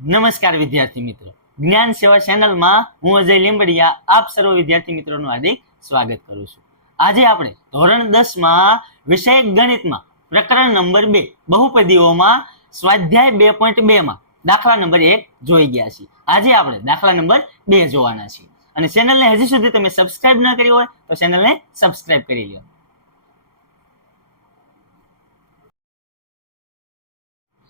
નમસ્કાર વિદ્યાર્થી મિત્રો, જ્ઞાન સેવા ચેનલમાં હું અજય લીંબડિયા આપ સર્વ વિદ્યાર્થી મિત્રોનું હાર્દિક સ્વાગત કરું છું. આજે આપણે ધોરણ 10માં વિષય ગણિતમાં પ્રકરણ નંબર 2 બહુપદીઓમાં સ્વાધ્યાય 2.2માં દાખલા નંબર 1 જોઈ ગયા છીએ. આજે આપણે દાખલા નંબર 2 જોવાના છીએ અને ચેનલને હજી સુધી તમે સબસ્ક્રાઇબ ન કરી હોય તો ચેનલને સબસ્ક્રાઇબ કરી લો.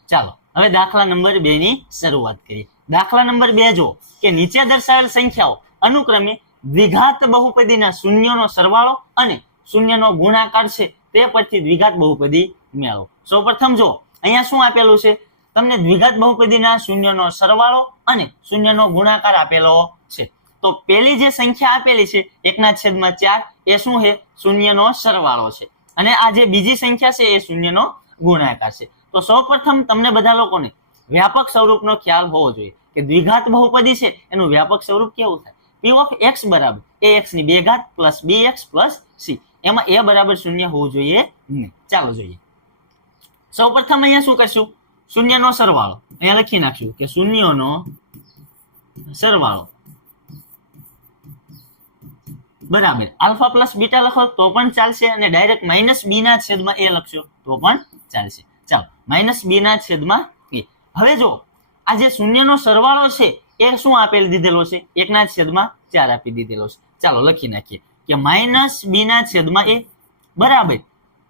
ચાલો હવે દાખલા નંબર 2 ની શરૂઆત કરીએ. દાખલા નંબર 2 જો કે નીચે દર્શાવેલ સંખ્યાઓ અનુક્રમે દ્વિઘાત બહુપદીના શૂન્યનો સરવાળો અને શૂન્યનો ગુણાકાર છે તે પરથી દ્વિઘાત બહુપદી મેળવો. સૌપ્રથમ જો અહીંયા શું આપેલું છે, તમને દ્વિઘાત બહુપદીના શૂન્યનો સરવાળો અને શૂન્યનો ગુણાકાર આપેલો છે. તો પહેલી જે સંખ્યા આપેલી છે 1/4 એ શું છે, શૂન્યનો સરવાળો છે અને આ જે બીજી સંખ્યા છે એ શૂન્યનો ગુણાકાર છે. તો સૌપ્રથમ તમને બધા લોકોને વ્યાપક સ્વરૂપનો ખ્યાલ હોવો જોઈએ કે દ્વિઘાત બહુપદી છે એનું વ્યાપક સ્વરૂપ કેવું થાય. p ઓફ x બરાબર ax ની 2 ઘાત પ્લસ bx પ્લસ c, એમાં a બરાબર 0 હોવું જોઈએ નહીં. ચાલો જોઈએ. સૌપ્રથમ અહીંયા શું કરશું, શૂન્યનો સરવાળો અહીંયા લખી નાખશું કે શૂન્યનો સરવાળો બરાબર આલ્ફા પ્લસ બીટા લખો તો પણ ચાલશે અને ડાયરેક્ટ માઇનસ b ના છેદમાં a લખશો તો પણ ચાલશે. ચાલો માઇનસ b ના છેદમાં a. હવે જો આ જે શૂન્યનો સરવાળો છે એ શું આપેલ દીધેલો છે, 1/4 આપી દીધેલો છે. ચાલો લખી નાખીએ કે માઇનસ b ના છેદમાં a બરાબર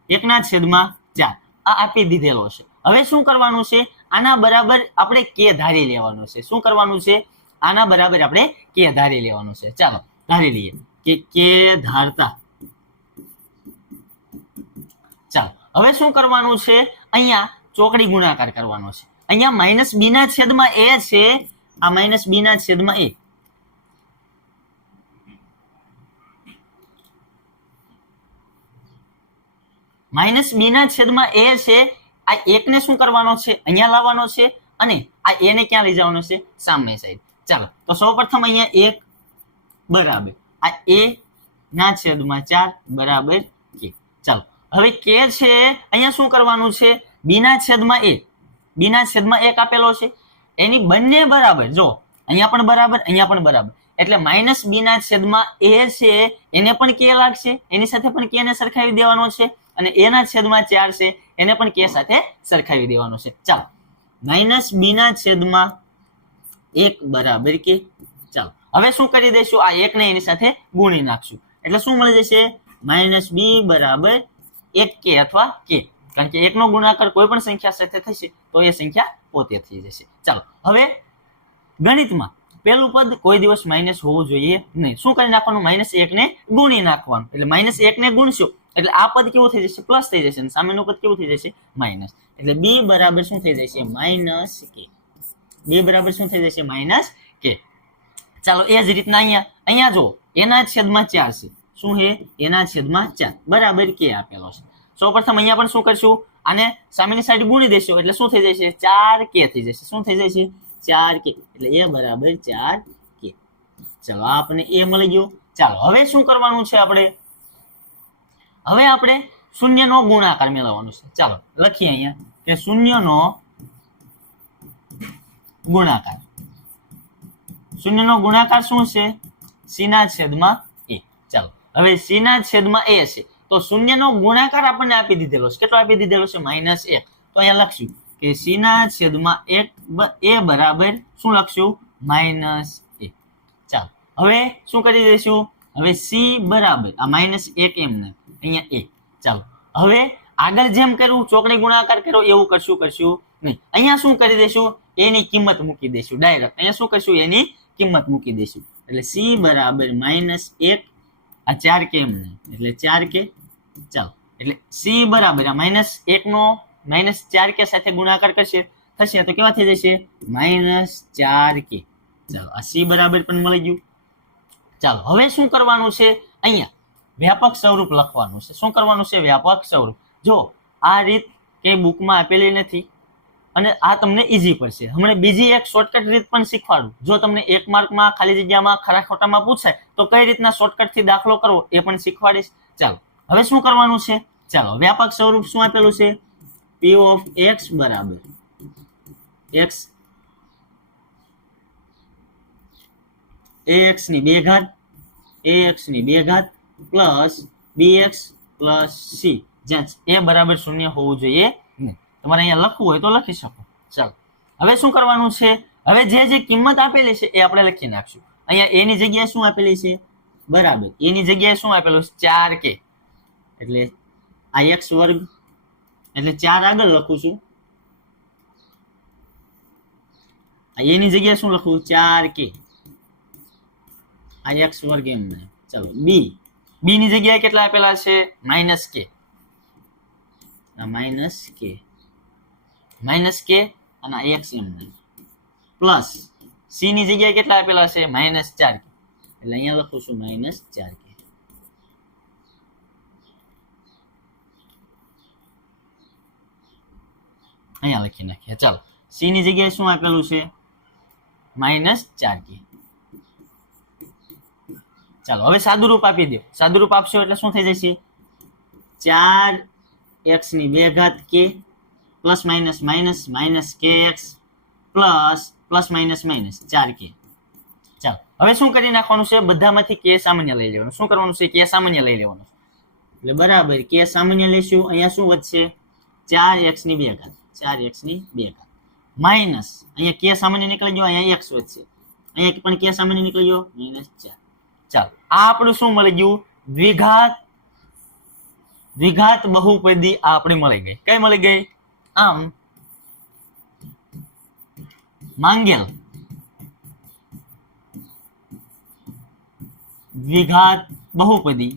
1/4 આ આપી દીધેલો છે. હવે શું કરવાનું છે, આના બરાબર આપણે k ધારી લેવાનું છે. શું કરવાનું છે, આના બરાબર આપણે k ધારી લેવાનું છે. ચાલો ધારી લઈએ કે k ધારતા. ચાલો હવે શું કરવાનું છે, અહીંયા ચોકડી ગુણાકાર કરવાનો છે. અહીંયા માઇનસ b ના છેદમાં a છે, આ માઇનસ b ના છેદમાં a માઇનસ b ના છેદમાં a છે. આ એક ને શું કરવાનો છે, અહીંયા લાવવાનો છે અને આ a ને ક્યાં લઈ જવાનો છે, સામે સાઈડ. ચાલો તો સૌપ્રથમ અહીંયા 1 બરાબર આ a ના છેદમાં 4 બરાબર k. ચાલો હવે k છે અહીંયા શું કરવાનું છે, b ના છેદમાં a, b ના છેદમાં 1 આપેલો છે એની બંને બરાબર, જો અહીંયા પણ બરાબર અહીંયા પણ બરાબર, એટલે માઇનસ b ના છેદમાં a છે એને પણ k લાગશે, એની સાથે પણ k ને સરખાવી દેવાનો છે અને a ના છેદમાં 4 છે એને પણ k સાથે સરખાવી દેવાનો છે. ચાલો માઇનસ b ના છેદમાં 1 બરાબર k. ચાલો હવે શું કરી દઈશું, આ 1 ને એની સાથે ગુણી નાખશું એટલે શું મળી જશે, માઇનસ b બરાબર 1k અથવા k, કારણ કે 1 નો ગુણાકાર કોઈ પણ સંખ્યા સાથે થશે તો એ સંખ્યા પોતે થઈ જશે. ચાલો હવે ગણિતમાં પેલું પદ કોઈ દિવસ માઇનસ હોવું જોઈએ નહીં. શું કરી નાખવાનું, -1 ને ગુણી નાખવાનું, એટલે -1 ને ગુણશો એટલે આ પદ કેવું થઈ જશે, પ્લસ થઈ જશે અને સામેનું પદ કેવું થઈ જશે, માઇનસ. એટલે b બરાબર શું થઈ જશે, -k. b બરાબર શું થઈ જશે, -k. ચાલો એ જ રીતના અહીંયા જો એના છેદમાં 4 છે, શું છે, એના છેદમાં 4 બરાબર k આપેલો છે. સૌપ્રથમ અહીંયા પણ શું કરશું, આને સામેની સાઈડ ગુણી દેશો એટલે શું થઈ જશે, 4k થઈ જશે. શું થઈ જશે, 4k, એટલે a બરાબર 4k. ચલો આ આપણને a મળી ગયો. ચાલો હવે શું કરવાનું છે, હવે આપણે શૂન્યનો ગુણાકાર મેળવવાનો છે. ચાલો લખીએ અહીંયા કે શૂન્યનો ગુણાકાર. શૂન્યનો ગુણાકાર શું છે, c ના છેદમાં a. ચાલો હવે c ના છેદમાં a છે તો શૂન્યનો ગુણાકાર આપણને આપી દીધેલો છે, કેટલો આપી દીધેલો છે, -1. તો અહીંયા લખશું કે c ના છેદમાં a બરાબર શું લખશું, -a. ચાલો હવે શું કરી દઈશું, હવે c બરાબર આ -1 એમને અહીંયા a. ચાલો હવે આગળ જેમ કર્યું ચોકડી ગુણાકાર કર્યો એવું કરશું નહીં. અહીંયા શું કરી દઈશું, એની કિંમત મૂકી દઈશું ડાયરેક્ટ. અહીંયા શું કરશું, એની કિંમત મૂકી દઈશું એટલે c બરાબર -1 આ 4k એમને એટલે 4k. ચાલો એટલે c બરાબર આ -1 નો -4k સાથે ગુણાકાર થશે તો કેવા થઈ જશે, -4k. ચાલો આ c બરાબર પણ મળી ગયું. ચાલો હવે શું કરવાનું છે, અહીંયા વ્યાપક સ્વરૂપ લખવાનું છે. શું કરવાનું છે, વ્યાપક સ્વરૂપ. જો આ રીત કે બુકમાં આપેલી નથી અને આ તમને ઈઝી પડશે. હમણાં બીજી એક શોર્ટકટ રીત પણ શીખવાડું. જો તમને 1 માર્કમાં ખાલી જગ્યામાં ખરા ખોટામાં પૂછાય તો કઈ રીતના શોર્ટકટ થી દાખલો કરવો એ પણ શીખવાડીશ. ચાલો હવે શું કરવાનું છે, ચાલો વ્યાપક સ્વરૂપ શું આપેલું છે, p ઓફ x બરાબર x ax ની 2 ઘાત ax ની 2 ઘાત પ્લસ bx પ્લસ c, જ્યાં a બરાબર 0 હોવું જોઈએ નહીં. તમારે અહીંયા લખવું હોય તો લખી શકો. ચાલો હવે શું કરવાનું છે, હવે જે કિંમત આપેલી છે એ આપણે લખી નાખશું. અહીંયા a ની જગ્યાએ શું આપેલી છે, બરાબર a ની જગ્યાએ શું આપેલું છે 4k, એટલે આ x વર્ગ એટલે 4 આગળ લખું છું. આ a ની જગ્યાએ શું લખું 4k, આ x વર્ગ એમ નહીં. ચાલો b ની જગ્યાએ કેટલા આપેલા છે -k, આ -k અને આ x એમ નહીં, પ્લસ c ની જગ્યાએ કેટલા આપેલા છે -4k, એટલે અહીંયા લખું છું -4k. અહીંયા લખી નાખીએ. ચાલો c ની જગ્યાએ શું આપેલું છે -4k. ચાલો હવે સાદુરૂપ આપી દો. સાદુરૂપ આપશો એટલે શું થઈ જશે 4x ની 2 ઘાત k plus minus minus minus kx plus minus minus 4k. ચાલો હવે શું કરી નાખવાનું છે, બધામાંથી k સામાન્ય લઈ લેવાનું. શું કરવાનું છે, k સામાન્ય લઈ લેવાનું, એટલે બરાબર k સામાન્ય લઈશું. અહીંયા શું વધશે 4x ની 2 ઘાત, 4x ની 2 ઘાત માઇનસ અહીંયા k સામાન્ય નીકળી ગયો, અહીંયા x વધશે, અહીંયા પણ k સામાન્ય નીકળી ગયો -4. ચાલો આ આપણું શું મળી ગયું, દ્વિઘાત બહુપદી આ આપણી મળી ગઈ. કઈ મળી ગઈ, આમ માંગેલ દ્વિઘાત બહુપદી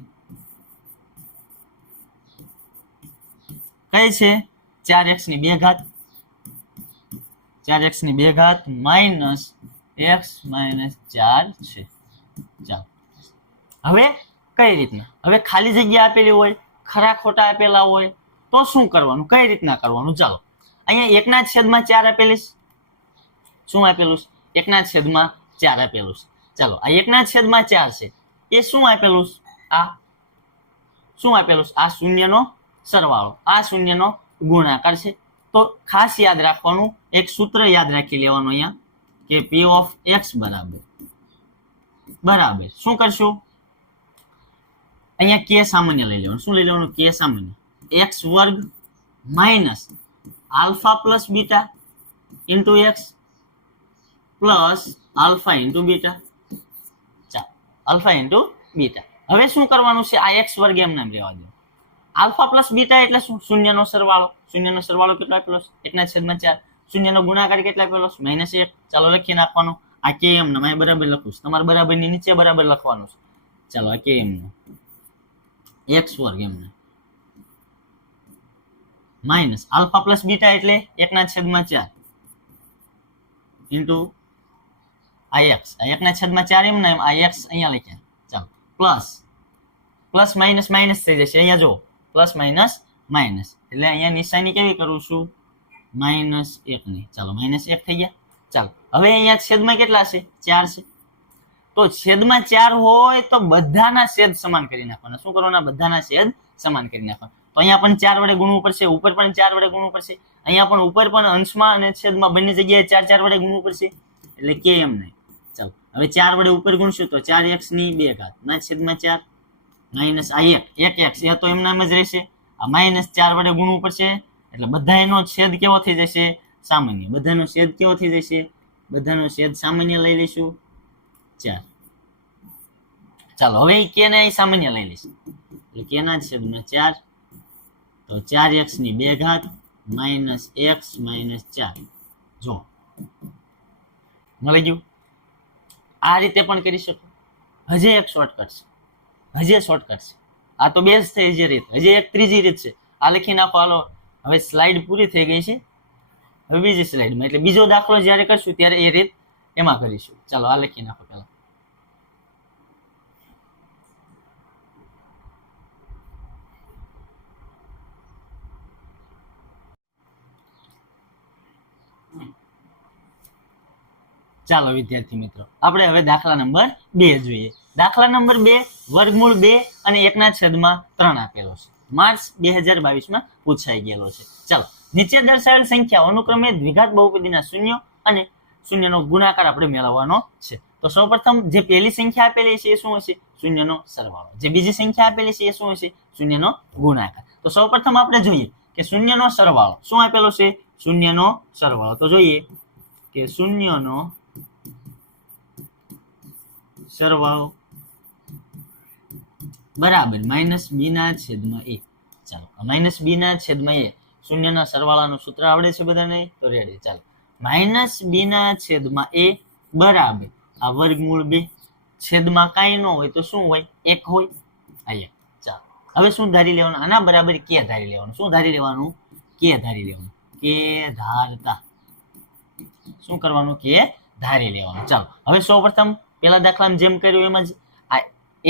કઈ છે 4x ની 2 ઘાત, 4x ની 2 ઘાત માઇનસ x માઇનસ 4 છે. ચાલો હવે કઈ રીતના, હવે ખાલી જગ્યા આપેલી હોય, ખરા ખોટા આપેલા હોય તો શું કરવાનું, કઈ રીતના કરવાનું. ચાલો અહીંયા 1/4 આપેલી, શું આપેલું છે 1/4 આપેલું છે. ચાલો આ 1/4 છે એ શું આપેલું, આ શું આપેલું, આ શૂન્યનો સરવાળો, આ શૂન્યનો ગુણાકાર છે. તો ખાસ યાદ રાખવાનું, એક સૂત્ર યાદ રાખી લેવાનું અહીંયા કે p ઓફ x બરાબર શું કરશું, અહીંયા k સામાન્ય લઈ લેવાનું. શું લઈ લેવાનું, k સામાન્ય, x વર્ગ minus alpha plus beta into x plus alpha into beta. ચાલો આલ્ફા ઇન્ટુ બીટા. હવે શું કરવાનું છે, આ x વર્ગ એમ નામ રહેવા દો. આલ્ફા પ્લસ બીટા એટલે શું, શૂન્યનો સરવાળો. શૂન્યનો સરવાળો કેટલો આપેલો છે 1/4. શૂન્યનો ગુણાકાર કેટલા આપેલો છે -1. ચાલો લખી નાખવાનું. આ કે એમ નામ બરાબર લખું છું, તમારે બરાબર ની નીચે બરાબર લખવાનું છે. ચાલો આ કે એમ x વર્ગ એમ માઇનસ આલ્ફા પ્લસ બીટા એટલે 1/4 ઇન્ટુ આ x, આ 1/4 એમ નામ, આ x અહીંયા લખ્યા. ચાલો પ્લસ માઇનસ માઇનસ થઈ જશે. અહીંયા જો પ્લસ માઇનસ માઇનસ એટલે અહીંયા નિશાની કેવી કરું છું -1 ની. ચાલો -1 થઈ ગયા. ચાલો હવે અહીંયા છેદમાં કેટલા છે 4 છે, તો છેદમાં 4 હોય તો બધાના છેદ સમાન કરી નાખવાના. શું કરવાના, બધાના છેદ સમાન કરી નાખવાના. તો અહીંયા પણ 4 વડે ગુણવું પડશે, ઉપર પણ 4 વડે ગુણવું પડશે, અહીંયા પણ ઉપર પણ અંશમાં અને છેદમાં બંને જગ્યાએ 4 વડે ગુણવું પડશે, એટલે કે એમ નહીં. ચાલો હવે 4 વડે ઉપર ગુણશું તો 4x ની 2 ઘાત ના છેદમાં 4 માઇનસ આ 1x એ તો એમનામ જ રહેશે. આ -4 વડે ગુણવું પડશે એટલે બધાનો છેદ કેવો થઈ જશે સામાન્ય. બધાનો છેદ કેવો થઈ જશે, બધાનો છેદ સામાન્ય લઈ લઈશું 4. ચાલો હવે કે ને અહીં સામાન્ય લઈ લઈશું એટલે કે ના છેદમાં 4, તો 4x ની 2 ઘાત માઇનસ x માઇનસ 4. જો મળી ગયું. આ રીતે પણ કરી શકો. હજી એક શોર્ટકટ છે, આ તો બે જ થઈ જે રીત, હજી એક ત્રીજી રીત છે. આ લખી નાખો. હાલો હવે સ્લાઇડ પૂરી થઈ ગઈ છે, હવે બીજી સ્લાઇડમાં એટલે બીજો દાખલો જ્યારે કરશું ત્યારે એ રીત એમાં કરીશું. ચાલો આ લખી નાખો પેલા. ચાલો વિદ્યાર્થી મિત્રો આપણે હવે દાખલા નંબર 2 જોઈએ. દાખલા નંબર 2 વર્ગમૂળ 2 અને 1/3 આપેલો છે. માર્ચ 2022 પૂછાઈ ગયેલો છે. ચાલો નીચે દર્શાવેલ સંખ્યા અનુક્રમે દ્વિઘાત બહુપદીના શૂન્ય અને શૂન્યનો ગુણાકાર આપણે મેળવવાનો છે. તો સૌપ્રથમ જે પહેલી સંખ્યા આપેલી છે એ શું હશે? શૂન્યનો સરવાળો. જે બીજી સંખ્યા આપેલી છે એ શું હશે? શૂન્યનો ગુણાકાર. તો સૌપ્રથમ આપણે જોઈએ કે શૂન્યનો સરવાળો શું આપેલો છે? શૂન્યનો સરવાળો. તો જોઈએ કે શૂન્યનો સરવાળો બરાબર -b/a. ચાલો -b/a શૂન્યના સરવાળાનું સૂત્ર આવડે છે બધાને? તો રેડી. ચાલો -b/a બરાબર આ વર્ગમૂળ 2 છેદમાં કાંઈ ન હોય તો શું હોય? 1 હોય. અહીંયા ચાલો હવે શું ધારી લેવાનું? આના બરાબર કે ધારી લેવાનું. શું ધારી લેવાનું? કે ધારી લેવાનું. કે ધારતા શું કરવાનું? કે ધારી લેવાનું. ચાલો હવે સૌપ્રથમ પેલા દાખલામાં જેમ કર્યું એમ જ આ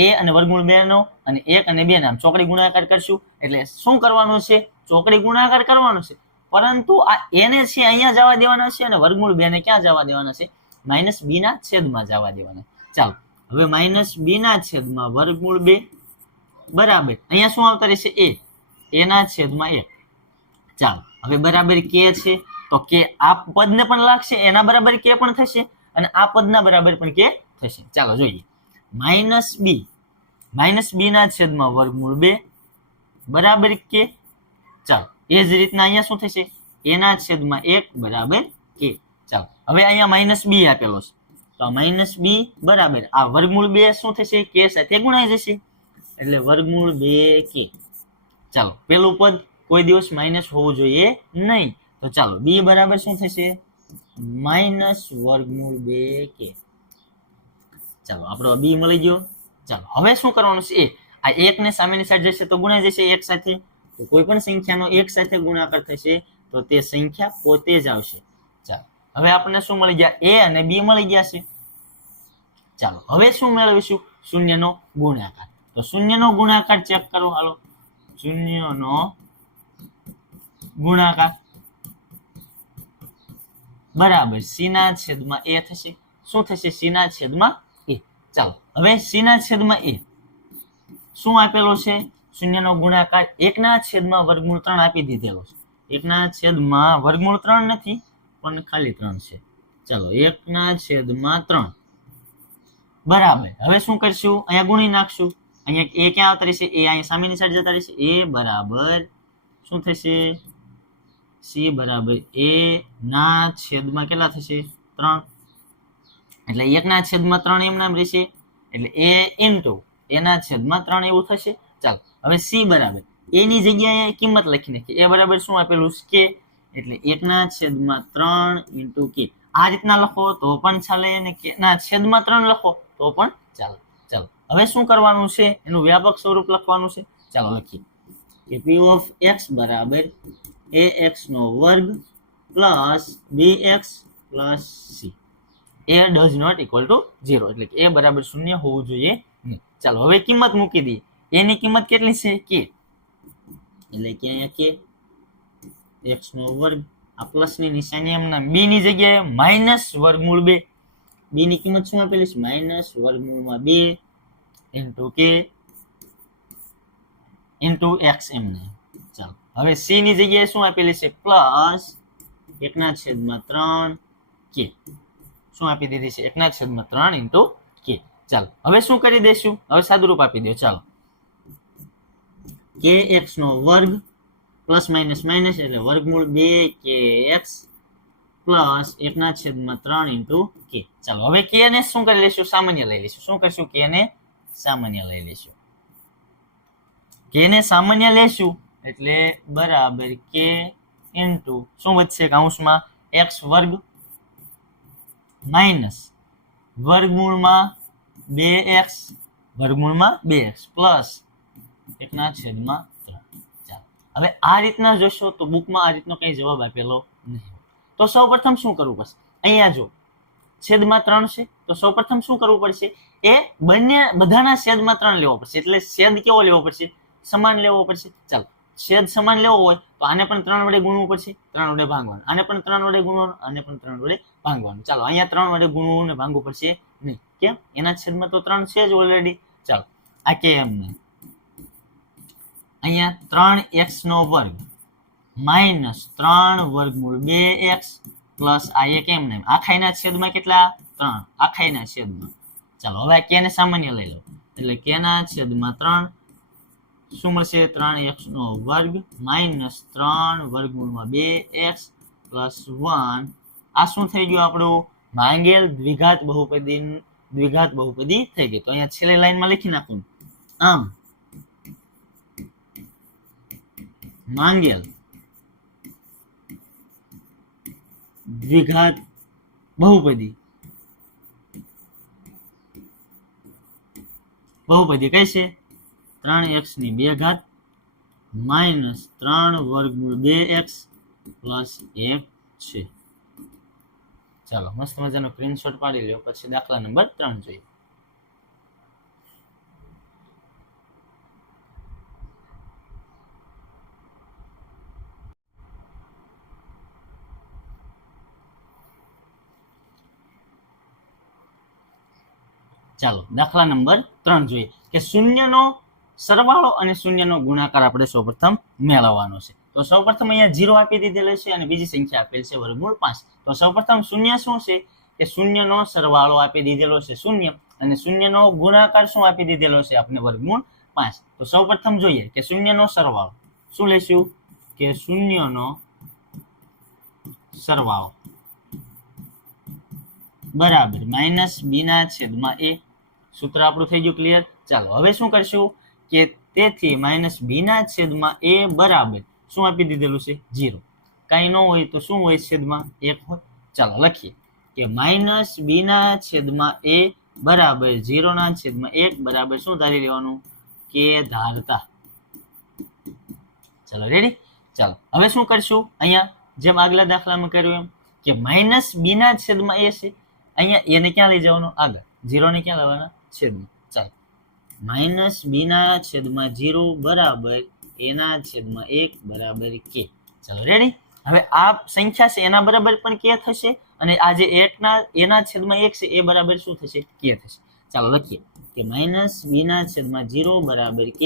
a અને વર્ગમૂળ 2 નો અને 1 અને 2 ના ચોકડી ગુણાકાર કરશું. એટલે શું કરવાનું છે? ચોકડી ગુણાકાર કરવાનો છે. પરંતુ આ a ને છે અહીંયા જવા દેવાના છે અને વર્ગમૂળ 2 ને ક્યાં જવા દેવાના છે? -b/માં જવા દેવાના. ચાલો હવે -b/માં વર્ગમૂળ 2 બરાબર અહીંયા શું આવતા રહેશે? a/1. ચાલો હવે બરાબર કે છે તો કે આ પદને પણ લાગશે, એના બરાબર કે પણ થશે અને આ પદના બરાબર પણ કે થશે. ચાલો જોઈએ -b/માં વર્ગમૂળ 2 બરાબર કે. ચાલો એ જ રીતના અહીંયા શું થશે? a/1 બરાબર કે. ચાલો હવે અહીંયા -b આપેલો છે તો -b બરાબર આ વર્ગમૂળ 2 શું થશે? કે સાથે ગુણાઈ જશે એટલે વર્ગમૂળ 2k. ચાલો પેલું પદ કોઈ દિવસ માઇનસ હોવું જોઈએ નહીં. તો ચાલો b બરાબર શું થશે? -વર્ગમૂળ 2k. ચાલો આપણો b મળી ગયો. ચાલો હવે શું કરવાનું છે? આ 1 ને સામેની સાઈડ જશે તો ગુણાઈ જશે 1 સાથે. તો કોઈ પણ સંખ્યાનો 1 સાથે ગુણાકાર થશે તો તે સંખ્યા પોતે જ આવશે. ચાલો હવે આપણને શું મળી ગયા? a અને b મળી ગયા છે. ચાલો હવે શું મેળવીશું? શૂન્યનો ગુણાકાર. તો શૂન્યનો ગુણાકાર ચેક કરો. હાલો શૂન્યનો ગુણાકાર બરાબર c/a થશે. શું થશે? c/a. ચાલો હવે c/a શું આપેલો છે? શૂન્યનો ગુણાકાર 1/વર્ગમૂળ 3 આપી દીધેલો છે. 1/વર્ગમૂળ 3 નથી પણ ખાલી 3 છે. ચાલો 1/3 બરાબર. હવે શું કરશું? અહીંયા ગુણી નાખશું. અહીંયા a ક્યાં આવતા રહેશે? a અહીંયા સામેની સાઈડ જતા રહેશે. a બરાબર શું થશે? c બરાબર a/3 કેટલા થશે? 3. એટલે 1/3 એમ નામ રહેશે. એટલે a ઇન્ટુ a/3 એવું થશે. ચાલો હવે c બરાબર a ની જગ્યાએ કિંમત લખી નાખીએ. a બરાબર શું આપેલું છે? k. એટલે 1/3 ઇન્ટુ k. આ રીતના લખો તો પણ ચાલે અને k ના છેદમાં 3 લખો તો પણ ચાલે. ચાલો હવે શું કરવાનું છે? એનું વ્યાપક સ્વરૂપ લખવાનું છે. ચાલો લખીએ કે p ઓફ x બરાબર ax² plus bx plus c. a does not equal to 0 એટલે કે a બરાબર 0 હોવું જોઈએ નહીં. ચાલો હવે કિંમત મૂકી દઈએ. a ની કિંમત કેટલી છે? k. એટલે કે અહીંયા k x². આ પ્લસ ની નિશાની એમના. b ની જગ્યાએ -વર્ગમૂળ 2. b ની કિંમત શું આપેલી છે? -વર્ગમૂળમાં 2 ઇન્ટુ k ઇન્ટુ x એમને. ચાલો હવે c ની જગ્યાએ શું આપેલી છે? Plus 1/3 k. શું આપી દીધી છે? 1/3 ઇન્ટુ k. ચાલો હવે શું કરી દઈશું? હવે સાદુરૂપ આપી દો. ચાલો kx² પ્લસ માઇનસ માઇનસ એટલે વર્ગમૂળ 2kx પ્લસ 1/3 ઇન્ટુ k. ચાલો હવે k ને શું કરી લઈશું? સામાન્ય લઈ લઈશું. શું કરશું? k ને સામાન્ય લઈ લઈશું. k ને સામાન્ય લેશું એટલે બરાબર k ઇન્ટુ શું વધશે? કૌંસમાં x² માઇનસ વર્ગમૂળમાં 2x પ્લસ 1/3. હવે આ રીતના જોશો તો બુકમાં આ રીતનો કઈ જવાબ આપેલો નહીં. તો સૌપ્રથમ શું કરવું પડશે? અહીંયા જો છેદમાં 3 છે તો સૌપ્રથમ શું કરવું પડશે? એ બધાના છેદમાં 3 લેવો પડશે. એટલે છેદ કેવો લેવો પડશે? સમાન લેવો પડશે. ચાલો છેદ સમાન લેવો હોય તો આને પણ 3 વડે ગુણવું પડશે, 3 વડે ભાંગવાનું. આને પણ 3 વડે ગુણવાનું, આને પણ 3 વડે ભાંગવાનું. ચાલો અહીંયા 3 વડે ગુણવું ને ભાંગવું પડશે નહીં. કેમ? એના છેદમાં તો 3 છે જ ઓલરેડી. ચાલો આ કે એમને અહીંયા 3x² માઇનસ 3 વર્ગમૂળ 2x પ્લસ આ એક એમ ને આખાઈના છેદમાં કેટલા 3 આખાઈના છેદમાં. ચાલો હવે કે ને સામાન્ય લઈ લો એટલે કે ના છેદમાં 3 શું મળશે 3x નો વર્ગ માઈનસ 3 વર્ગમૂળમાં 2x પ્લસ 1. આ શું થઈ ગયું આપણું માંગેલ દ્વિઘાત બહુપદી થઈ ગઈ. તો અહીંયા છેલ્લી લાઈનમાં લખી નાખું આમ માંગેલ દ્વિઘાત બહુપદી કઈ છે 3x ની 2 ઘાત માઈનસ 3 વર્ગમૂળ 2x પ્લસ 1 છે. ચાલો મસ્ત મજાનો સ્ક્રીનશોટ પાડી લ્યો. પછી દાખલા નંબર 3 જોઈએ. ચાલો દાખલા નંબર 3 જોઈએ કે શૂન્યનો સરવાળો અને શૂન્યનો ગુણાકાર આપણે સૌપ્રથમ મેળવવાનો છે. તો સૌપ્રથમ અહીંયા 0 આપી દીધેલો છે અને બીજી સંખ્યા આપેલ છે વર્ગમૂળ 5. તો સૌપ્રથમ શૂન્ય શું છે કે શૂન્યનો સરવાળો આપી દીધેલો છે શૂન્ય અને શૂન્યનો ગુણાકાર શું આપી દીધેલો છે આપણે વર્ગમૂળ 5. તો સૌપ્રથમ જોઈએ કે શૂન્યનો સરવાળો શું લઈશું કે શૂન્યનો સરવાળો બરાબર માઈનસ b ના છેદમાં a. સૂત્ર આપણું થઈ ગયું ક્લિયર. ચાલો હવે શું કરશું કે તેથી માઈનસ b ના છેદમાં a બરાબર શું આપી દીધેલું છે 0. કાંઈ ન હોય તો શું હોય છેદમાં 1 હોય. ચાલો લખીએ કે માઈનસ b ના છેદમાં a બરાબર 0 ના છેદમાં 1 બરાબર શું ધારી લેવાનું કે ધારતા. ચાલો રેડી. ચાલો હવે શું કરશું અહીંયા જેમ આગલા દાખલામાં કર્યું એમ કે માઈનસ b ના છેદમાં a છે અહીંયા એને ક્યાં લઈ જવાનું આગળ 0 ને ક્યાં લાવવાના છેદમાં. ચાલો માઈનસ b ના છેદમાં 0 બરાબર a ના છેદમાં 1 બરાબર k. ચાલો રેડી. હવે આ સંખ્યા છે એના બરાબર પણ k થશે અને આ જે a ના છેદમાં 1 છે એ બરાબર શું થશે k થશે. ચાલો લખીએ કે માઈનસ b ના છેદમાં 0 બરાબર k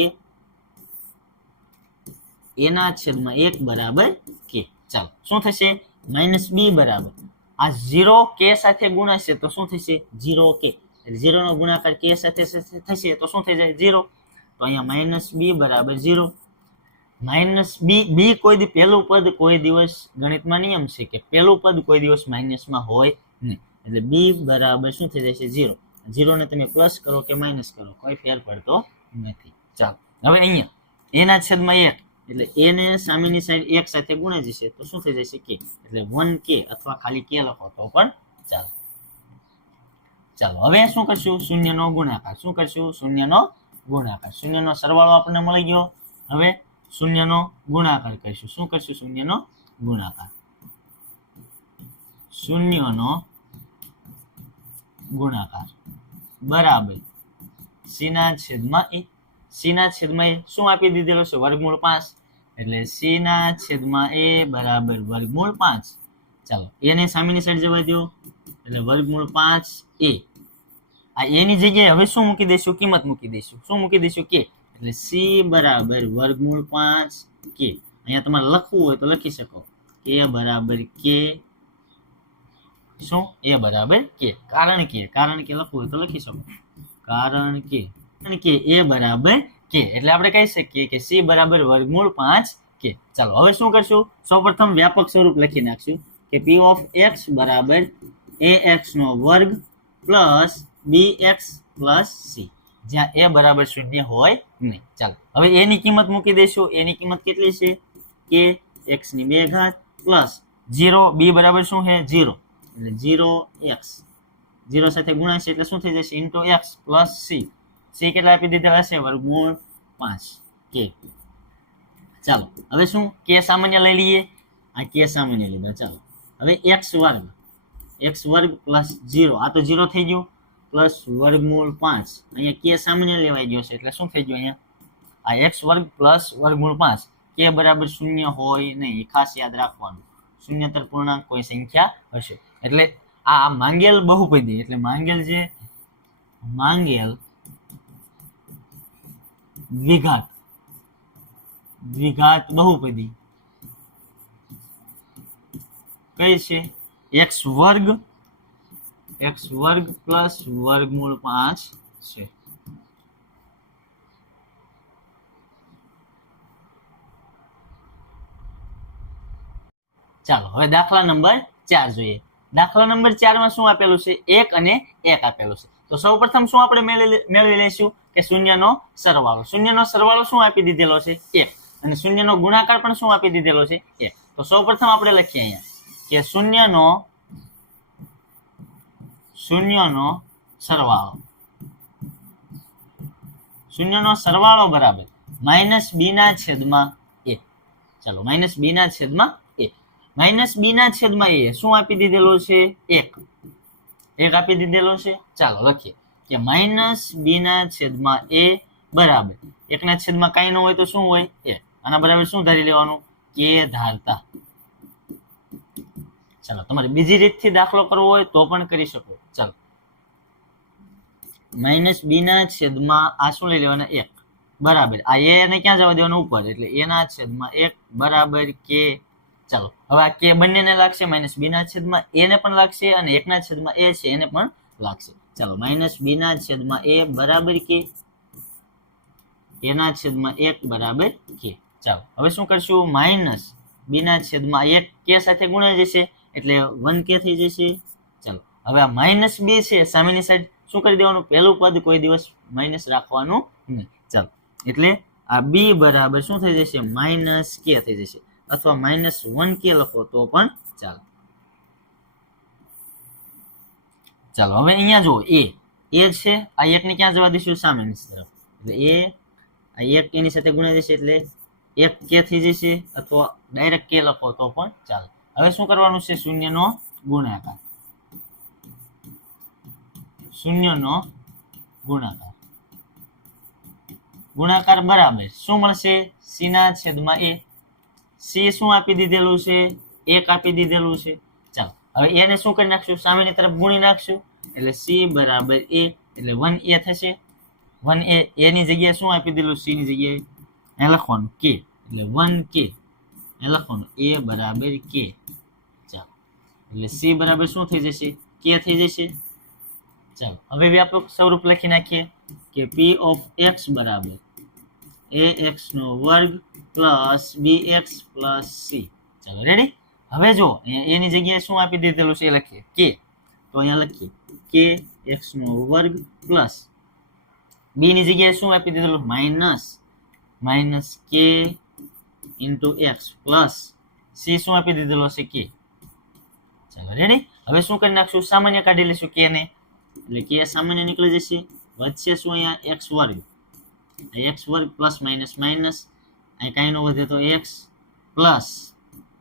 a ના છેદમાં 1 બરાબર k. ચાલો શું થશે માઈનસ b બરાબર આ 0 k સાથે ગુણાશે તો શું થશે 0k. 0 નો ગુણાકાર k સાથે થશે તો શું થઈ જાય 0. તો અહીંયા માઈનસ b બરાબર 0. માઈનસ b કોઈ પહેલું પદ કોઈ દિવસ ગણિતમાં નિયમ છે કે પહેલું પદ કોઈ દિવસ માઇનસમાં હોય નહીં. એટલે b બરાબર શું થઈ જશે 0. 0 ને તમે પ્લસ કરો કે માઇનસ કરો કોઈ ફેર પડતો નથી. ચાલો હવે અહીંયા a ના છેદમાં 1 એટલે a ને સામેની સાઈડ 1 સાથે ગુણાઈ જશે તો શું થઈ જશે k. એટલે 1k અથવા ખાલી k લખો તો પણ ચાલો. ચાલો હવે શું કરશું શૂન્યનો ગુણાકાર. શું કરશું શૂન્યનો ગુણાકાર. શૂન્યનો સરવાળો આપણને મળી ગયો. હવે શૂન્યનો ગુણાકાર કરીશું. શું કરશું શૂન્યનો ગુણાકાર. શૂન્યનો ગુણાકાર બરાબર c ના છેદમાં a. c ના છેદમાં a શું આપી દીધેલો છે વર્ગમૂળ 5 એટલે c ના છેદમાં a બરાબર વર્ગમૂળ 5. ચાલો એને સામેની સાઈડ જવા દો એટલે વર્ગમૂળ 5a. આ a ની જગ્યાએ હવે શું મૂકી દઈશું કિંમત મૂકી દઈશું. શું મૂકી દઈશું k. એટલે c બરાબર વર્ગમૂળ 5k. અહીંયા તમારે લખવું હોય તો લખી શકો k બરાબર k. શું a બરાબર k કારણ કે લખવું હોય તો લખી શકો કારણ કે a બરાબર k. એટલે આપણે કહી શકીએ કે c બરાબર વર્ગમૂળ 5k. ચાલો હવે શું કરશું સૌપ્રથમ વ્યાપક સ્વરૂપ લખી નાખશું કે p ઓફ x બરાબર ax નો વર્ગ પ્લસ bx પ્લસ c જ્યાં a બરાબર 0 હોય નહીં. ચાલો હવે a ની કિંમત મૂકી દઈશું. a ની કિંમત કેટલી છે કે x ની 2 ઘાત પ્લસ 0 b બરાબર શું છે 0 એટલે 0x 0 સાથે ગુણાશે એટલે શું થઈ જશે into x plus c. c કેટલા આપી દીધેલા છે વર્ગમૂળ 5k. ચાલો હવે શું k સામાન્ય લઈ લઈએ. આ k સામાન્ય લીધા. ચાલો હવે x વર્ગ પ્લસ 0 આ તો 0 થઈ ગયું પ્લસ વર્ગમૂળ 5 અહીંયા k સામાન્ય લેવાઈ ગયો છે એટલે શું થઈ ગયું અહીંયા આ x વર્ગ પ્લસ વર્ગમૂળ 5 k બરાબર 0 હોય નહીં. ખાસ યાદ રાખવાનું શૂન્યતર પૂર્ણાંક કોઈ સંખ્યા હશે એટલે આ માંગેલ બહુપદી એટલે માંગેલ દ્વિઘાત બહુપદી કઈ છે એક્સ વર્ગ પ્લસ વર્ગમૂળ 5 છે. ચાલો હવે દાખલા નંબર 4 જોઈએ. દાખલા નંબર 4 માં શું આપેલું છે? 1 અને 1 આપેલું છે. તો સૌપ્રથમ શું આપણે મેળવી લઈશું કે શૂન્યનો સરવાળો. શૂન્યનો સરવાળો શું આપી દીધેલો છે? 1. અને શૂન્યનો ગુણાકાર પણ શું આપી દીધેલો છે? 1. તો સૌપ્રથમ આપણે લખીએ અહીંયા કે શૂન્યનો સરવાળો બરાબર -b ના છેદમાં a. ચાલો -b ના છેદમાં a. -b ના છેદમાં a શું આપી દીધેલો છે? 1 આપી દીધેલો છે. ચાલો લખીએ કે -b ના છેદમાં a બરાબર 1 ના છેદમાં કાંઈ ન હોય તો શું હોય? a. આના બરાબર શું ધારી લેવાનું? k ધારતા. ચાલો તમારે બીજી રીતથી દાખલો કરવો હોય તો પણ કરી શકો. ચાલો -b ના છેદમાં આ શું લઈ લેવાના? 1 બરાબર આ a ને ક્યાં જવા દેવાનું? ઉપર. એટલે a ના છેદમાં 1 બરાબર k. ચાલો હવે આ k બંનેને લાગશે. -b ના છેદમાં a ને પણ લાગશે અને 1 ના છેદમાં a છે એને પણ લાગશે. ચાલો -b ના છેદમાં a બરાબર k, a ના છેદમાં 1 બરાબર k. ચાલો હવે શું કરશું? -b ના છેદમાં 1 k સાથે ગુણાઈ જશે એટલે 1k થઈ જશે. ચાલો હવે આ -b છે સામેની સાઈડ શું કરી દેવાનું? પહેલું પદ કોઈ દિવસ માઇનસ રાખવાનું નહીં. ચાલો એટલે આ b બરાબર શું થઈ જશે? -k થઈ જશે. અથવા -1k લખો તો પણ ચાલો. ચાલો હવે અહીંયા જુઓ a છે. આ 1 ને ક્યાં જવા દઈશું? સામેની તરફ. એટલે આ 1 એની સાથે ગુણાઈ જશે એટલે 1k થઈ જશે. અથવા ડાયરેક્ટ k લખો તો પણ ચાલે. હવે શું કરવાનું છે? શૂન્યનો ગુણાકાર બરાબર શું મળશે? c ના છેદમાં a. c શું આપી દીધેલું છે? 1 આપી દીધેલું છે. ચાલો હવે એને શું કરી નાખશું? સામેની તરફ ગુણી નાખશું એટલે c બરાબર a એટલે 1a થશે. 1a ની જગ્યાએ શું આપી દીધેલું? c ની જગ્યાએ અહીંયા લખવાનું k એટલે 1k. અહીંયા લખવાનું a બરાબર k. ચાલો એટલે c બરાબર શું થઈ જશે? k થઈ જશે. ચાલો હવે વ્યાપક સ્વરૂપ લખી નાખીએ કે p ઓફ x બરાબર ax નો વર્ગ પ્લસ bx પ્લસ c. ચાલો રેડી. હવે જો એની જગ્યાએ શું આપી દીધેલું છે એ લખીએ k. તો અહીંયા લખીએ k x નો વર્ગ પ્લસ b ની જગ્યાએ શું આપી દીધેલું? Minus k into x plus c શું આપી દીધેલો છે? k. ચાલો રેડી. હવે શું કરી નાખશું? સામાન્ય કાઢી લઈશું k ને. એટલે k સામાન્ય નીકળી જશે. વધશે શું? અહીંયા x વર્ગ પ્લસ માઇનસ અહીં કાંઈ ન વધે તો x પ્લસ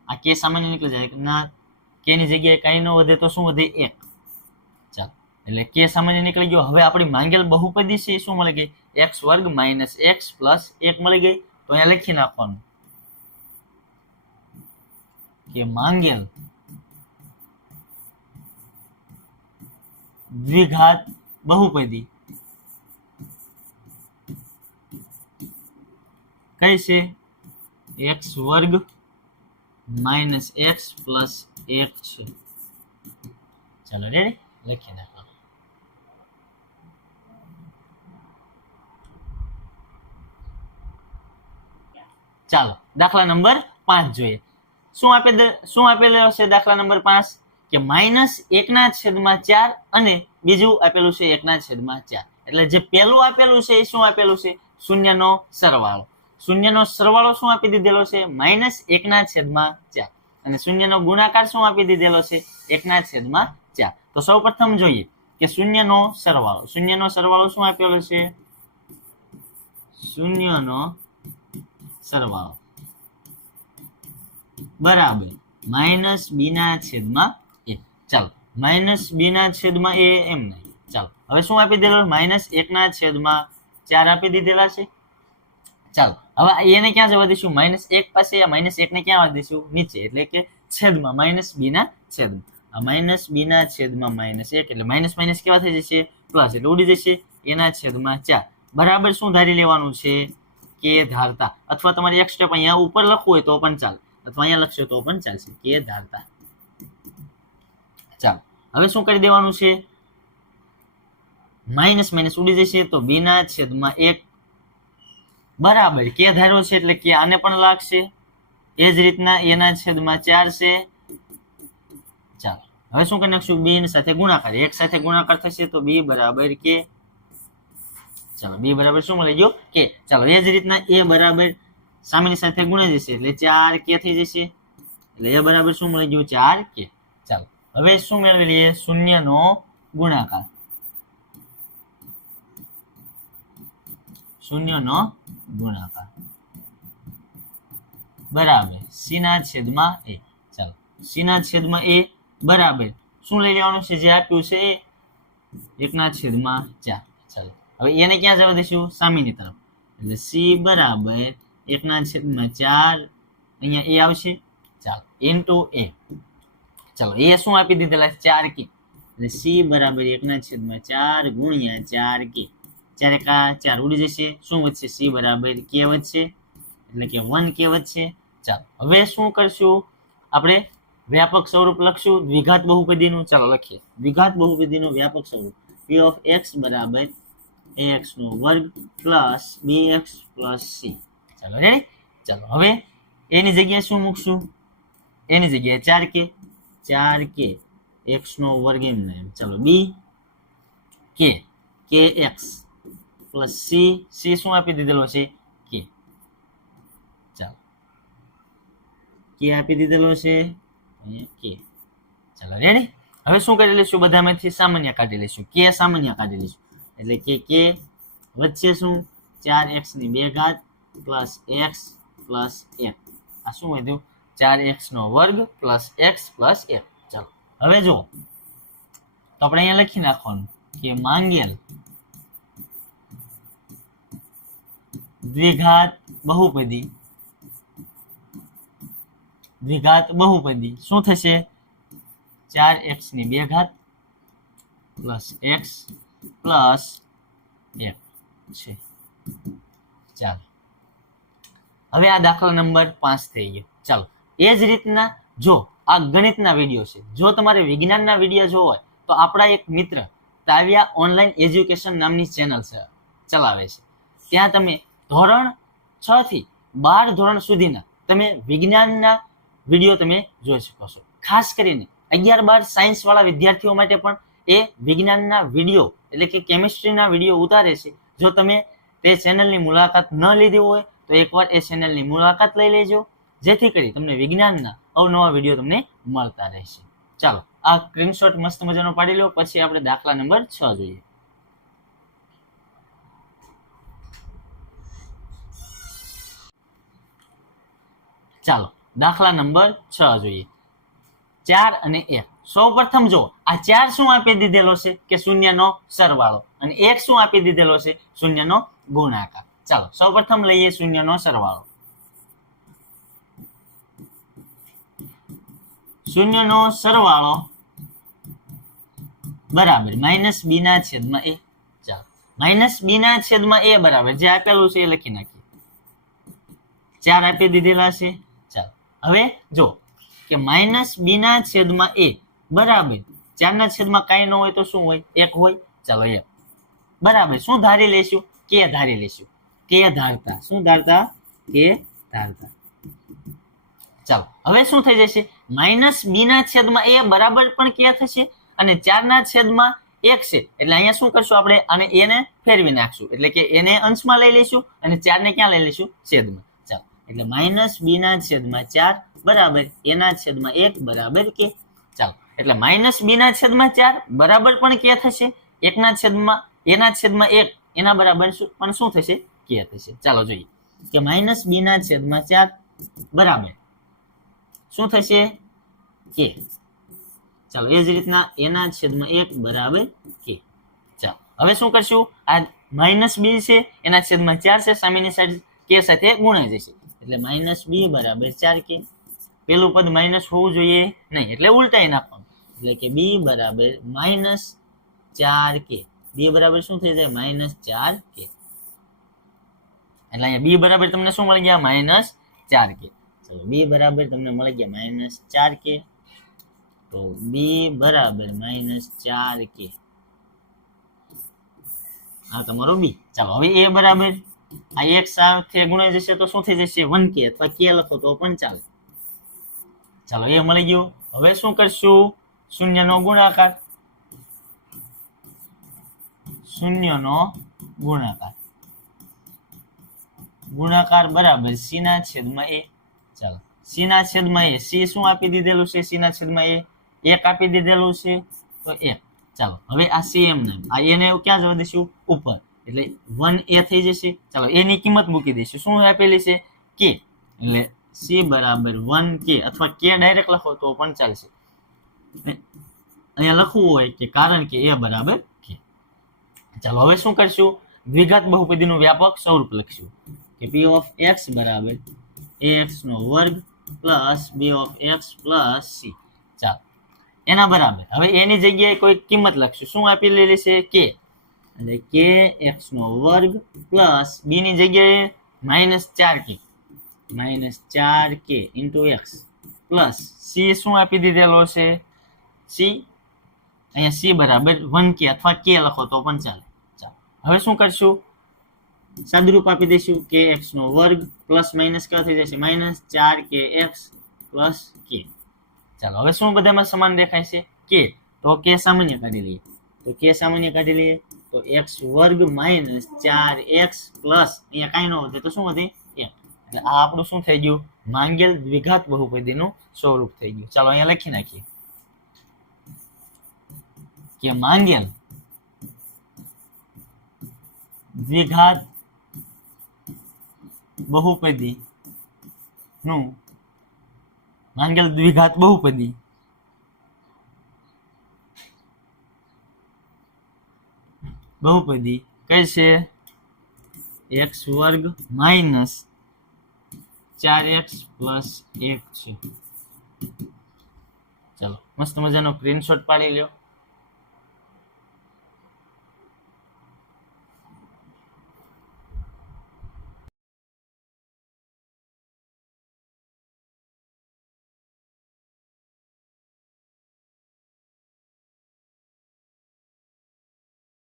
આ k સામાન્ય નીકળી જાય ના. k ની જગ્યાએ કાંઈ ન વધે તો શું વધે? 1. ચાલો એટલે k સામાન્ય નીકળી ગયો. હવે આપણી માંગેલ બહુપદી છે શું મળી ગઈ? x વર્ગ માઇનસ x પ્લસ 1 મળી ગઈ. તો અહીંયા લખી નાખવાનું કે માંગેલ દ્વિઘાત બહુપદી કઈ છે? x વર્ગ માઇનસ x પ્લસ 1 છે. ચાલો રેડી લખી નાખો. ચાલો દાખલા નંબર 5 જોઈએ. શું આપેલું છે દાખલા નંબર 5? કે -1 ના છેદમાં 4 અને બીજું આપેલું છે 1 ના છેદમાં 4. એટલે જે પહેલું આપેલું છે એ શું આપેલું છે? શૂન્યનો સરવાળો. શૂન્યનો સરવાળો શું આપી દીધેલો છે? -1 ના છેદમાં 4. અને શૂન્યનો ગુણાકાર શું આપી દીધેલો છે? 1 ના છેદમાં 4. તો સૌપ્રથમ જોઈએ કે શૂન્યનો સરવાળો શું આપેલો છે? શૂન્યનો સરવાળો બરાબર -b ના છેદમાં a. ચાલો -b ના છેદમાં a એમ નહીં. ચાલો હવે શું આપી દીધેલું? -1 ના છેદમાં 4 આપી દીધેલા છે. ચાલો હવે એને ક્યાં જવા દઈશું? -1 પાસે આ -1 ને ક્યાં આવવા દઈશું? નીચે. એટલે કે છેદમાં -b ના છેદમાં. આ -b ના છેદમાં -1 એટલે માઇનસ કેવા થઈ જશે? પ્લસ. એટલે ઉડી જશે. a ના છેદમાં 4 બરાબર શું ધારી લેવાનું છે? k ધારતા. અથવા તમારે એક સ્ટેપ અહીંયા ઉપર લખવું હોય તો પણ ચાલે, અથવા અહીંયા લખશો તો પણ ચાલશે. k ધારતા. ચાલો હવે શું કરી દેવાનું છે, માઇનસ માઇનસ ઉડી જશે તો b ના છેદમાં 1 બરાબર કે ધાર્યો છે એટલે કે આને પણ લાગશે, એ જ રીતના a ના છેદમાં 4 છે. ચાલો હવે શું કરી નાખશું, b સાથે ગુણાકાર, 1 સાથે ગુણાકાર થશે તો b બરાબર કે. ચાલો b બરાબર શું મળી ગયો કે. ચાલો એ જ રીતના a બરાબર સામેની સાથે ગુણાઈ જશે એટલે 4 કે થઈ જશે, એટલે a બરાબર શું મળી ગયું 4 કે. ચાલો હવે શું મેળવી લઈએ, શૂન્યનો ગુણાકાર, શૂન્યનો ગુણાકાર બરાબર c ના છેદમાં a. ચાલો c ના છેદમાં a બરાબર શું લઈ લેવાનું છે, જે આપ્યું છે એ 1 ના છેદમાં 4. ચાલો હવે એને ક્યાં જવા દઈશું, સામેની તરફ, એટલે c બરાબર 1 ના છેદમાં 4 અહીંયા a આવશે. ચાલો ઇન્ટુ a. ચાલો એ શું આપી દીધેલા 4 કે, એટલે c બરાબર 1 ના છેદમાં 4 ગુણ્યા 4 કે. 4 એકા 4 ઉડી જશે, શું વધશે, c બરાબર કે વધશે, એટલે કે 1 કે વધશે. ચાલો હવે શું કરશું, આપણે વ્યાપક સ્વરૂપ લખશું દ્વિઘાત બહુપદીનું. ચાલો લખીએ દ્વિઘાત બહુપદીનું વ્યાપક સ્વરૂપ, p of x બરાબર ax નો વર્ગ પ્લસ bx પ્લસ c. ચાલો રેડી. ચાલો હવે એની જગ્યાએ શું મૂકશું, એની જગ્યાએ 4 કે, 4 કે x નો વર્ગ એમ ને એમ. ચાલો b કે kx પ્લસ c શું આપી દીધેલો છે કે. ચાલો કે આપી દીધેલો છે કે. ચાલો રેડી. હવે શું કરી લઈશું, બધામાંથી સામાન્ય કાઢી લઈશું, કે સામાન્ય કાઢી લઈશું, એટલે કે વચ્ચે શું 4x ની 2 ઘાત પ્લસ x પ્લસ 1. આ શું વધ્યું, 4x નો વર્ગ પ્લસ x પ્લસ 1. ચાલો હવે જો તો આપણે અહીંયા લખી નાખવાનું કે માંગેલ દ્વિઘાત બહુપદી, દ્વિઘાત બહુપદી શું થશે, 4x ની 2 ઘાત પ્લસ x પ્લસ 1 છે. ચાલો હવે આ દાખલા નંબર 5 થઈ ગયો. ચાલો એ જ રીતના જો આ ગણિતના વિડીયો છે, જો તમારે વિજ્ઞાનના વિડીયો જોવો હોય તો આપણા એક મિત્ર તાવ્યા ઓનલાઈન એજ્યુકેશન નામની ચેનલ છે, ચલાવે છે. ત્યાં તમે ધોરણ 6 થી 12 ધોરણ સુધીના તમે વિજ્ઞાનના વિડીયો તમે જોઈ શકો છો. ખાસ કરીને 11-12 સાયન્સ વાળા વિદ્યાર્થીઓ માટે પણ એ વિજ્ઞાનના વિડીયો એટલે કે કેમિસ્ટ્રીના વિડીયો ઉતારે છે. જો તમે તે ચેનલની મુલાકાત ન લીધી હોય તો એકવાર એ ચેનલની મુલાકાત લઈ લેજો, જેથી કરી તમને વિજ્ઞાનના અવનવા વિડીયો તમને મળતા રહેશે. ચાલો આ સ્ક્રીનશોટ મસ્ત મજાનો પાડી લો, પછી આપણે દાખલા નંબર 6 જોઈએ. ચાલો દાખલા નંબર 6 જોઈએ. 4 અને 1. સૌ પ્રથમ જો આ 4 શું આપી દીધેલો છે કે શૂન્યનો સરવાળો, અને 1 શું આપી દીધેલો છે શૂન્યનો ગુણાકાર. ચાલો સૌ પ્રથમ લઈએ શૂન્યનો સરવાળો. શૂન્યનો સરવાળો બરાબર માઇનસ b ના છેદમાં a. ચાલો માઇનસ b ના છેદમાં a બરાબર જે આપેલું છે એ લખી નાખીએ. 4 આપી દીધેલા છે. ચાલો હવે જો કે માઇનસ b ના છેદમાં a બરાબર 4 ના છેદમાં કાંઈ ન હોય તો શું હોય, 1 હોય. ચાલો 1 બરાબર શું ધારી લઈશું, કે ધારી લઈશું, કે ધારતા, શું ધારતા, કે ધારતા. ચાલો હવે શું થઈ જશે, માઇનસ b ના છેદમાં a બરાબર પણ કે થશે, અને 4 ના છેદમાં 1 છે એટલે અહીંયા શું કરશું આપણે, આને a ને ફેરવી નાખશું, એટલે કે એને અંશમાં લઈ લઈશું અને 4 ને ક્યાં લઈ લઈશું, છેદમાં. ચાલો એટલે માઇનસ b ના છેદમાં 4 બરાબર a ના છેદમાં 1 બરાબર કે. ચાલો એટલે માઇનસ b ના છેદમાં 4 બરાબર પણ કે થશે, 1 ના છેદમાં a ના છેદમાં 1 એના બરાબર પણ શું થશે, કે થશે. ચાલો જોઈએ કે માઇનસ b ના છેદમાં 4 બરાબર શું થશે, કે. ચાલો એ જ રીતના a ના છેદમાં 1 બરાબર કે. ચાલો હવે શું કરશું, આ માઇનસ b છે એના છેદમાં 4 છે, સામેની સાઈડ કે સાથે ગુણાઈ જશે, એટલે માઇનસ b બરાબર 4 કે. પેલું પદ માઇનસ હોવું જોઈએ નહીં, એટલે ઉલટાઈ નાખવાનું, એટલે કે b બરાબર માઇનસ 4 કે. b બરાબર શું થઈ જાય, માઇનસ 4 કે. એટલે અહીંયા b બરાબર તમને શું મળી ગયા, -4 કે. ચલો b બરાબર તમને મળી ગયા -4 કે. તો બી બરાબર -4k. આ તમારો બી. ચાલો હવે એ બરાબર આ એક સાથે ગુણાઈ જશે તો શું થઈ જશે 1k, અથવા k લખો તો પણ ચાલે. ચાલો એ મળી ગયું. હવે શું કરશું? શૂન્યનો ગુણાકાર. શૂન્યનો ગુણાકાર ગુણાકાર બરાબર c ના છેદમાં a. ચાલો c ના છેદમાં a, c શું આપી દીધેલું છે? c ના છેદમાં a 1 આપી દીધેલું છે, તો 1. ચાલો હવે આ c એમ ને આ a ને ક્યાં જવા દઈશું? ઉપર, એટલે 1a થઈ જશે. ચાલો a ની કિંમત મૂકી દઈશું. શું આપેલી છે? k, એટલે c બરાબર 1k, અથવા k ડાયરેક્ટ લખો તો પણ ચાલશે. અહીંયા લખવું હોય કે કારણ કે a બરાબર k. ચાલો હવે શું કરશું? દ્વિઘાત બહુપદીનું વ્યાપક સ્વરૂપ લખશું કે p ઓફ x બરાબર ax નો વર્ગ plus b of x plus c. ચાલો એના બરાબર હવે એની જગ્યાએ કોઈ કિંમત લખશું. શું આપી લેલી છે? k, એટલે k x નો વર્ગ પ્લસ b ની જગ્યાએ -4k into x plus c શું આપી દીધેલો છે? c, અહીંયા c બરાબર 1k, અથવા k લખો તો પણ ચાલે. ચાલો હવે શું કરશું? સાદુરૂપ આપી દઈશું કે x નો વર્ગ પ્લસ માઇનસ ક્યાં થઈ જશે? -4kx plus k. ચાલો હવે શું બધામાં સમાન દેખાય છે? k, તો k સામાન્ય કાઢી લઈએ. તો k સામાન્ય કાઢી લઈએ તો x વર્ગ -4x પ્લસ અહીંયા કાંઈ ન વધે તો શું વધે? 1. એટલે આ આપણું શું થઈ ગયું? માંગેલ દ્વિઘાત બહુપદીનું સ્વરૂપ થઈ ગયું. ચાલો અહીંયા લખી નાખીએ કે માંગેલ દ્વિઘાત બહુપદી નું બહુપદી કઈ છે? x વર્ગ -4x પ્લસ 1 છે. ચાલો મસ્ત મજાનો સ્ક્રીનશોટ પાડી લ્યો.